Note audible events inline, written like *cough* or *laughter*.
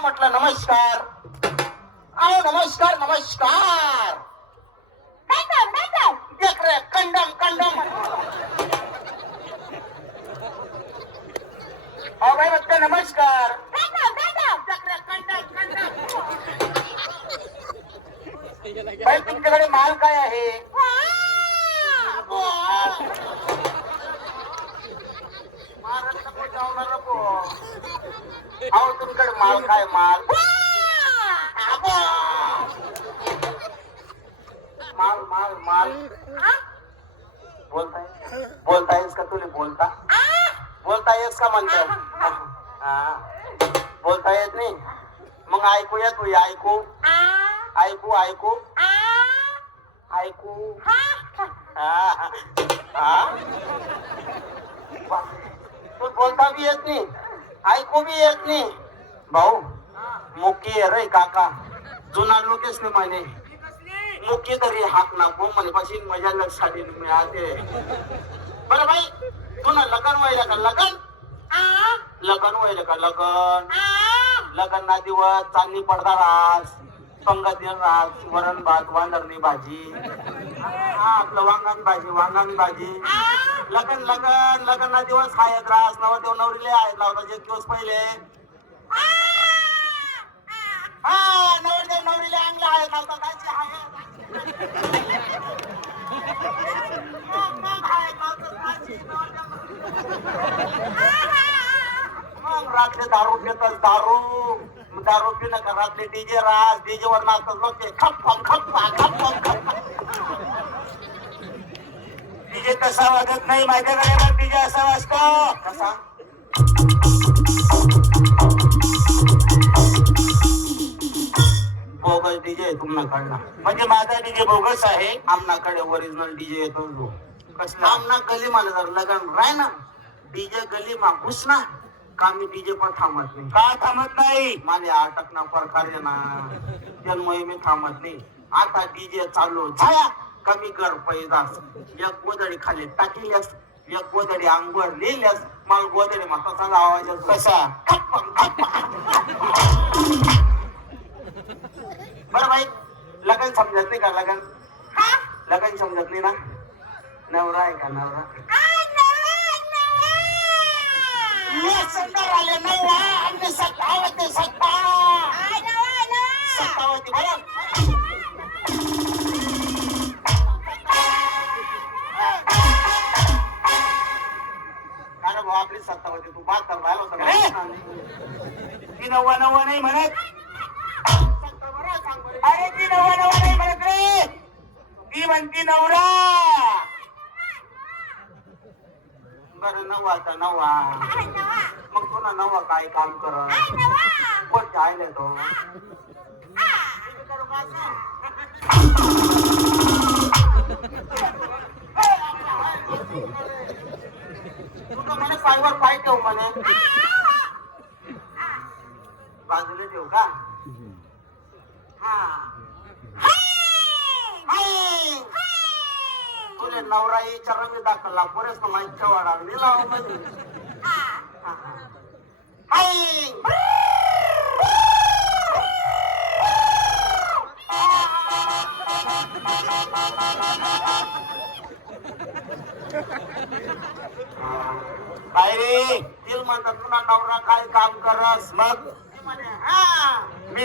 म्हटलं नमस्कार. अहो नमस्कार नमस्कार. Condemn condemn. अहो बाई म्हटलं नमस्कार. बाई तुमच्याकडे माल काय आहे? महाराष्ट्र नको जाऊन नको. अहो तुमकडे माल काय माल? माल माल माल. बोलताय? बोलतायस का तुला बोलता? बोलता येस का म्हणतो बोलता येत नाही? मग ऐकूया तू ऐकू. ऐकू ऐकू. ऐकू. हा. हा. तू बोलता बी येत नाही? ऐकू भी येत नाही. भाऊ मुकी रे काका. जुना लोकेश ने म्हणे मुकी तरी हाक ना बो म्हणे पाशी मजा लक्षात मिळाते बरं भाई तुला लगन व्हायला का लगन? लगन व्हायला का लगन? लगन ना दिवस चांदणी पडदा रास पंगत रास वरण भात वांदरणी भाजी. हा आपलं वांगण भाजी वांगण भाजी लगन लगन लग्न दिवस दिवस त्रास रास. नवरदेव नवरीले आहेत. लावला जे दिवस पहिले. हा नवरदेव नवरीले अंगले आहेत. लावतात मग रात्री दारू पितात दारू. दारू पिणं का? रात्री डीजे रास डीजे वर नाचतात लोक. खप खप खप खप डीजे तसा वाजत नाही. माहिती का डीजे असा वाजतो कसा? बोगस डीजे तुमनाकडला म्हणजे माझा डीजे बोगस आहे. आमनाकडे ओरिजिनल डीजे येतो. जो कसला? आमना गली मला जर लगन राय ना. डीजे गली मा घुस ना. का मी डीजे पण थांबत नाही? का थांबत नाही? मला अटक ना प्रकार ना. त्यामुळे मी थांबत नाही. आता डीजे चालू. झाया कमी कर पैदास. या गोदडी खाली टाकल्यास या गोदडी अंगवर लिहिल्यास मला गोदडी माता चांगला आवाज. कसा. बरं भाई लगन समजत नाही का लगन? लगन समजत नाही ना? नवरा आहे का नवरा? आले नवरा! आणि सत्तावती सत्ता! आपली सत्तावती तू बात कर राहिला होता. का? ती नव्वा नव्वा नाही म्हणत. अरे ती नवा नवा नाही म्हणत रे. ती म्हणती नवरा. बर नवाचा नवा. मग तुला नवा काय काम कर? कोण जायला तो? तुझं *laughs* म्हणे पायवर पाय ठेव म्हणे. बाजूला ठेव का? हा. हाय. नवरा रंग दाखवला. बरेच तो माहिती वाढा लिला काय रे तिल म्हणतात तुला नवरा काय काम करस? मग? मी